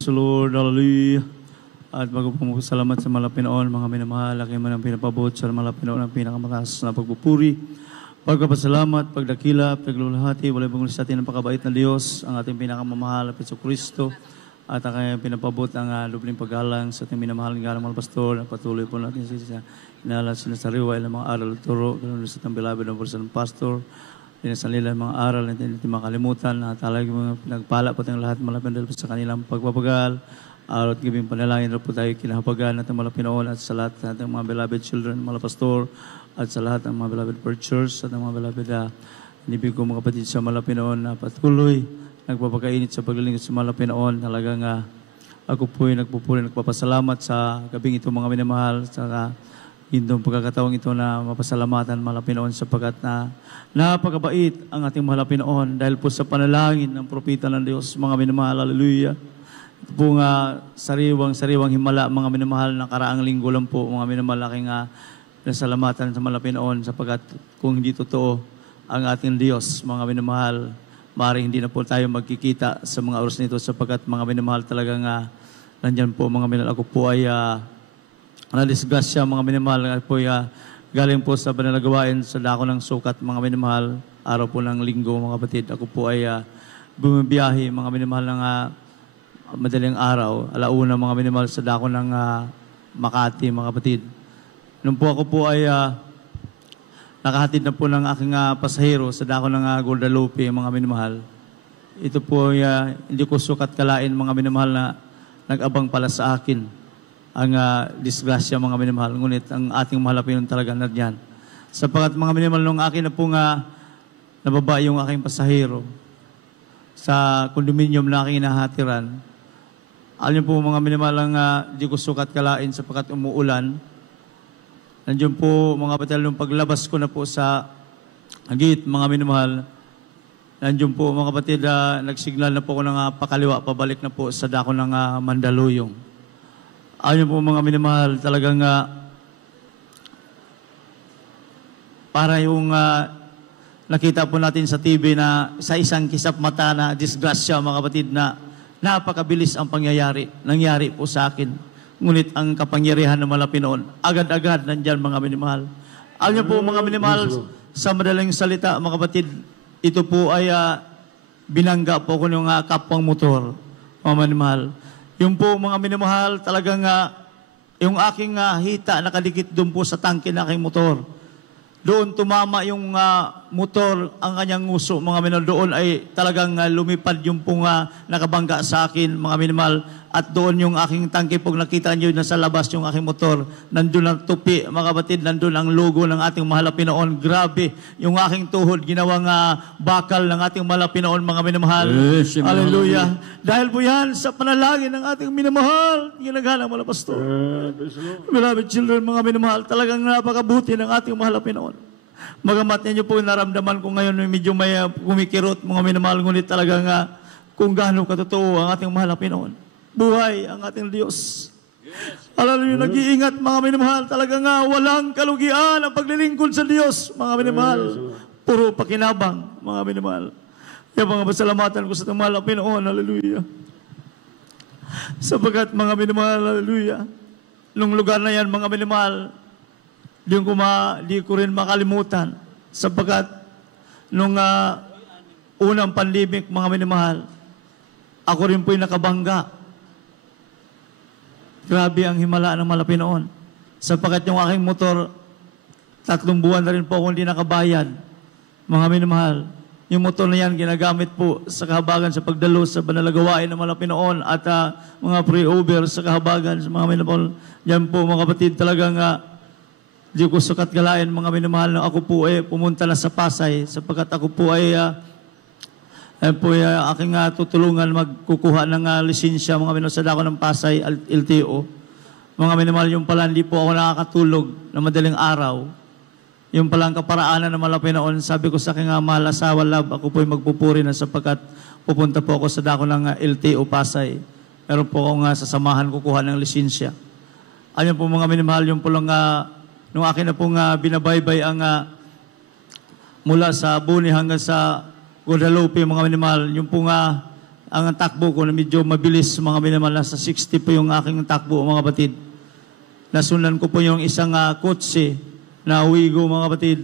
So Lord, hallelujah. At bago po salamat sa malapinoon, mga minamahal, aking man ang pinapabot sa malapinoon ang pinakamataas na pagpupuri. Pagpapasalamat, pagdakila, paglulahati, walay bang sa atin ang pakabait na Diyos, ang ating pinakamamahal, Petso Kristo, at ang kanyang pinapabot ang lubling paggalang sa ating minamahal ng galang mga pastor, na patuloy po natin sa inalas na sariwa, ilang mga aral at turo, ganun sa itang bilabid ng porsa ng pastor, sa nila mga aral na hindi makalimutan na talagang mga pinagpala po tayong lahat malapin dahil sa kanilang pagpapagal. Araw at gabing panalangin na po tayo kinahapagan natin malapinoon at sa lahat ng ating mga beloved children, mga pastor, at sa lahat ng mga beloved church at ng mga beloved inibig ko mga kapatid sa malapinoon na patuloy nagpapakainit sa paglilingkod sa malapinoon. Talagang ako po ay nagpupuri, nagpapasalamat sa gabing ito mga minamahal sa itong pagkakataong ito na mapasalamatan malapinoon sapagkat na napakabait ang ating malapinoon dahil po sa panalangin ng propeta ng Diyos, mga minamahal, hallelujah. Ito po nga sariwang himala, mga minamahal, na karaang linggo lang po, mga minamahal, aking nasalamatan sa malapinoon sapagkat kung hindi totoo ang ating Diyos, mga minamahal, maaaring hindi na po tayo magkikita sa mga oras nito sapagkat mga minamahal talagang nandyan po mga minamahal. Ako po ay nadisgrasya mga minamahal po galing po sa banalagawain sa dako ng sukat mga minamahal, araw po ng linggo mga kapatid. Ako po ay bumibiyahe mga minamahal ng madaling araw, alauna mga minamahal sa dako ng Makati mga kapatid. Nung po ako po ay nakahatid na po ng aking pasahero sa dako ng Guadalupe mga minamahal. Ito po ay hindi ko sukat kalain mga minamahal na nag-abang pala sa akin ang disgrasya mga minamahal. Ngunit ang ating mahalapinon talaga na diyan. Sapagat mga minamahal, nung akin na po nababa yung aking pasahero sa condominium na aking inahatiran, alam po mga minamahal ang di ko sukat kalain sapagat umuulan. Nandiyon po mga kapatid, nung paglabas ko na po sa gate mga minamahal, nandiyon po mga kapatid, nagsignal na po ako ng pakaliwa, pabalik na po sa dako ng Mandaluyong. Ayun po mga minamahal, talagang para yung nakita po natin sa TV na sa isang kisap mata na disgrasya mga kapatid na napakabilis ang pangyayari. Nangyari po sa akin. Ngunit ang kapangyarihan ng malapinoon, agad-agad nandyan mga minamahal. Ayun po mga minamahal, sa madaling salita mga kapatid, ito po ay binangga po ko ng kapwang motor mga minamahal. Yung po mga minamahal, talagang yung aking hita nakadikit doon po sa tangke ng aking motor. Doon tumama yung motor, ang kanyang nguso, mga minamahal. Doon ay talagang lumipad yung pong nakabangga sa akin, mga minamahal. At doon yung aking tangke, pag nakita nyo nasa labas yung aking motor, nandun ang tupi, mga kapatid, nandun ang logo ng ating mahal na Pinoon. Grabe, yung aking tuhod, ginawang bakal ng ating mahal na Pinoon, mga minamahal. Yes, hallelujah. Dahil po yan, sa panalangin ng ating minamahal, ginagalang mga pastor. Beloved children, mga minamahal, talagang napakabuti ng ating mahal na Pinoon. Magamat ninyo po naramdaman ko ngayon, medyo may kumikirot, mga minamahal, ngunit talagang kung gaano katotoo ang ating mahal na Pinoon. Buhay ang ating Diyos. Yes. Alam niyo, nag-iingat mga minamahal. Talaga walang kalugian ang paglilingkod sa Diyos, mga minamahal. Puro pakinabang, mga minamahal. Kaya mga pasalamatan ko sa mahal na Pinoon, hallelujah. Sapagat mga minamahal, hallelujah, nung lugar na yan, mga minamahal, di ko rin makalimutan. Sapagat nung unang pandemic, mga minamahal, ako rin po'y nakabangga. Grabe ang himala ng malapinoon. Sapagkat yung aking motor, 3 buwan na rin po ako hindi nakabayad. Mga minamahal, yung motor na yan ginagamit po sa kahabagan sa pagdalo sa banalagawain ng malapinoon at mga pre-over sa kahabagan sa mga minamahal. Yan po mga kapatid, talagang di ko sukat galain mga minamahal na ako po pumunta na sa Pasay sapagkat ako po ay aking tutulungan magkukuha ng lisensya mga minamahal sa dako ng Pasay LTO. Mga minamahal, yung pala hindi po ako nakakatulog na madaling araw. Yung palang kaparaanan ng malapinoon, sabi ko sa aking mahal asawa, love, ako po'y magpupuri na sapagkat pupunta po ako sa dako ng LTO Pasay. Meron po akong sasamahan kukuha ng lisensya. Ayun po mga minamahal, yung palang nung akin na pong binabaybay ang mula sa Buni hanggang sa Guadalupe, mga minamahal, yung pong ang takbo ko na medyo mabilis, mga minamahal, nasa 60 po yung aking takbo, mga kapatid. Nasundan ko po yung isang kotse na Wigo, mga kapatid.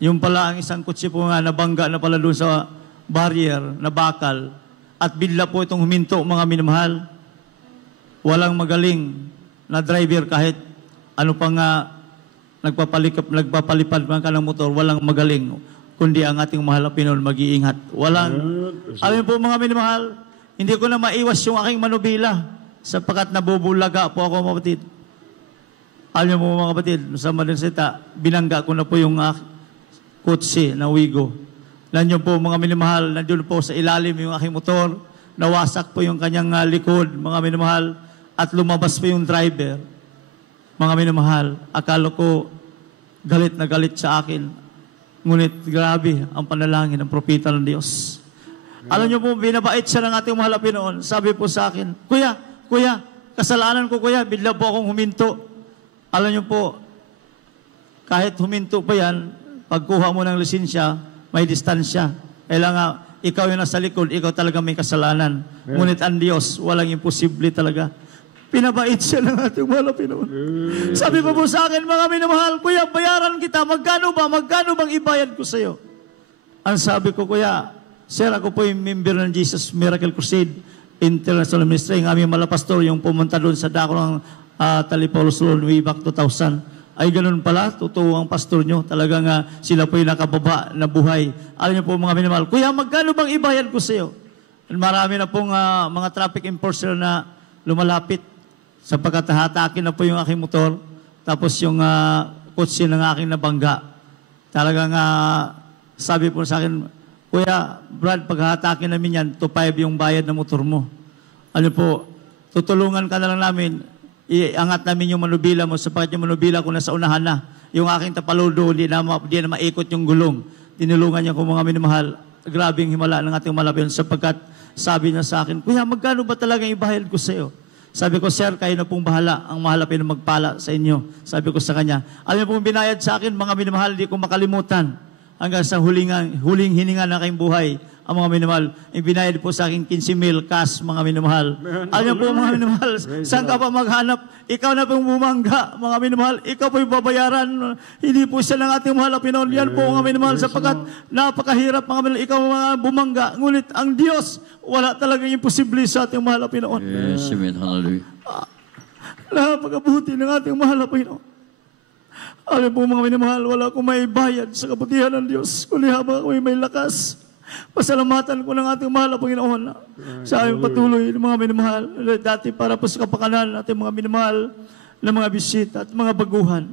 Yung pala ang isang kotse po nga nabangga na pala doon sa barrier na bakal. At bigla po itong huminto, mga minamahal. Walang magaling na driver kahit ano pa nga nagpapalipad man ka ng motor, walang magaling. Kundi ang ating mahal na Pinoon mag-iingat. Alam po mga minamahal, hindi ko na maiwas yung aking manubila sapagkat nabubulaga po ako, mga kapatid. Alam mo mga kapatid, sa Madansita, binangga ko na po yung kotse na Wigo. Nandiyo po mga minamahal, nandiyo po sa ilalim yung aking motor, nawasak po yung kanyang likod, mga minamahal, at lumabas po yung driver. Mga minamahal, akala ko galit na galit sa akin. Ngunit grabe ang panalangin ng propeta ng Diyos. Alam niyo po, binabait siya ng ating mahal na Pinoon. Sabi po sa akin, Kuya, kasalanan ko kuya, bigla po akong huminto. Alam niyo po, kahit huminto pa yan, pagkuha mo ng lisensya, may distansya. Kailangan ikaw yung nasa likod, ikaw talaga may kasalanan. Ngunit ang Diyos, walang imposible talaga. Pinabait siya ng ating mahal na Pinoon. Sabi pa po sa akin, mga minamahal, Kuya, bayaran kita, magkano bang ibayad ko sa iyo? Ang sabi ko, Kuya, Sir, ako po yung member ng Jesus Miracle Crusade International Ministry. Ang aming malapastor, yung pumunta doon sa dako ng Talipalos Lord way back 2000. Ay ganun pala, totoo ang pastor nyo. Talagang sila po yung nakababa na buhay. Alam niyo po mga minamahal, Kuya, magkano bang ibayad ko sa iyo? Marami na pong mga traffic enforcer na lumalapit sapagkat hatakin na po yung aking motor. Tapos yung kotse ng aking nabangga. Talagang sabi po sa akin, Kuya, Brad, paghahatakin namin yan, 2.5 yung bayad ng motor mo. Ano po, tutulungan ka na lang namin, iangat namin yung manubila mo sapagkat yung manubila ko nasa unahan na. Yung aking tapaludo, di na maikot yung gulong. Tinulungan niya ko mga minamahal. Grabing himala ng ating malapit sapagkat sabi niya sa akin, Kuya, magkano ba talaga ibayad ko sa iyo? Sabi ko, Sir, kayo na pong bahala. Ang mahalapin na magpala sa inyo. Sabi ko sa kanya. Alam niyo pong binayad sa akin, mga minamahal, di ko makalimutan. Hanggang sa huling hininga na kayong buhay, ang mga minamahal, ibinayad po sa akin 15,000 cash, mga minamahal. Alam niyo po, mga minamahal, saan ka pa maghanap? Ikaw na pong bumangga, mga minamahal. Ikaw po yung babayaran. Hindi po siya ng ating mahal na Pinoon. Yan po, mga minamahal, sapagkat napakahirap, mga minamahal. Ikaw mga bumangga. Ngunit ang Diyos, wala talagang imposible sa ating mahal na Pinoon. Yes, amen. Hallelujah. Napakabuti ng ating mahal na Pinoon. Alam po mga minamahal, wala akong may bayad sa kabutihan ng Diyos. Kundi habang ako may lakas, pasalamatan ko ng ating mahal na Panginoon sa aming patuloy ng mga minamahal. Dati para po sa kapakanan ng ating mga minamahal na mga bisita at mga baguhan,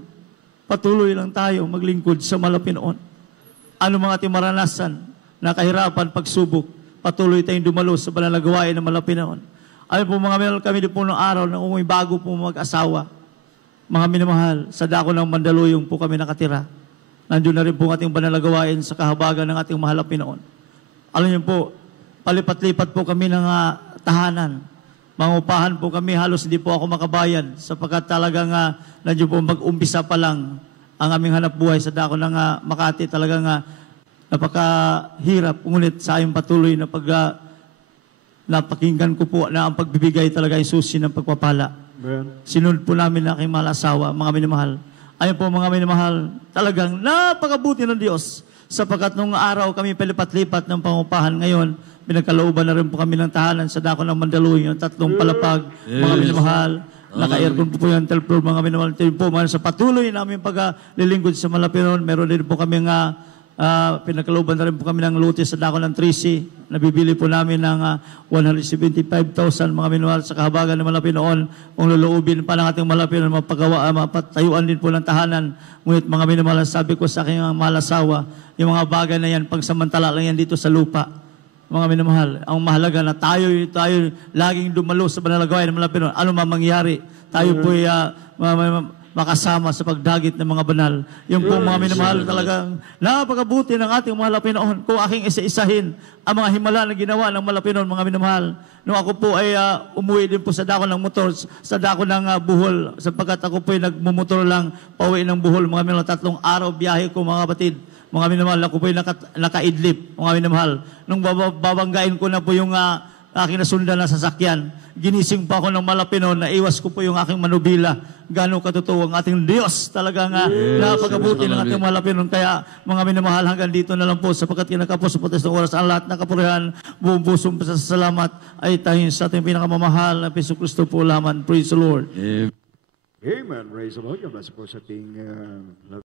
patuloy lang tayo maglingkod sa mahal na Panginoon. Ano mga ating maranasan, na kahirapan, pagsubok, patuloy tayong dumalo sa panalagawain ng mahal na Panginoon. Alam po mga minamahal, kami din po noong araw na umuwi bago po mag-asawa. Mga minamahal, sa dako ng Mandaluyong po kami nakatira. Nandiyon na rin po ating panalagawain sa kahabagan ng ating mahal na Pinoon. Alam niyo po, palipat-lipat po kami ng tahanan. Mangupahan po kami, halos hindi po ako makabayad sapagkat talagang nandiyon po mag-umpisa pa lang ang aming hanap buhay sa dako ng Makati. Talagang napakahirap, ngunit sa aming patuloy na napakinggan ko po na ang pagbibigay talaga ay susi ng pagpapala. Sinunod po namin na aking mahal asawa, mga minamahal. Ayun po mga minamahal, talagang napakabuti ng Diyos. Sapagkat nung araw kami palipat-lipat ng pangupahan, ngayon, pinagkalooban na rin po kami ng tahanan sa dako ng Mandaluyong, 3 palapag, mga minamahal. Naka-aircon po yung 12 floor, mga minamahal. Ito po, sa patuloy namin paglilingkod sa Malapinon, meron din po kami pinagkalooban na rin po kami ng lote sa dako ng 3C. Nabibili po namin ng 175,000 mga minamahal sa kahabagan ng Malapinon. Kung luluubin pa ng ating Malapinon, mapatayuan din po ng tahanan. Ngunit mga minamahal, sabi ko sa aking mahal asawa, yung mga bagay na yan, pagsamantala lang yan dito sa lupa. Mga minamahal, ang mahalaga na tayo laging dumalo sa panalagawain ng Malapinon. Ano mangyari? Tayo po makasama sa pagdagit ng mga banal. Yung po mga minamahal talagang napakabuti ng ating mahal na Pinoon. Kung aking isa-isahin ang mga himala na ginawa ng mahal na Pinoon, mga minamahal. Nung ako po ay umuwi din po sa dako ng motor, sa dako ng Bohol, sapagkat ako po ay nagmumotor lang pauwi ng Bohol, mga minamahal, 3 araw biyahe ko mga kapatid. Mga minamahal, ako po yung nakaidlip. Mga minamahal, nung babanggain ko na po yung aking nasundan na sasakyan, ginising pa ako ng Malapinon, naiwas ko po yung aking manubila. Gano'ng katotoo ang ating Diyos. Talagang napakabuti ng ating Malapinon. Kaya mga minamahal, hanggang dito na lang po sapagkat kinakapos sa potes ng oras ang lahat ng kapurihan, buong pusong pasasalamat ay tahin sa ating pinakamamahal na Piso Kristo po laman. Praise the Lord. Amen. Praise the Lord. God bless po sa ating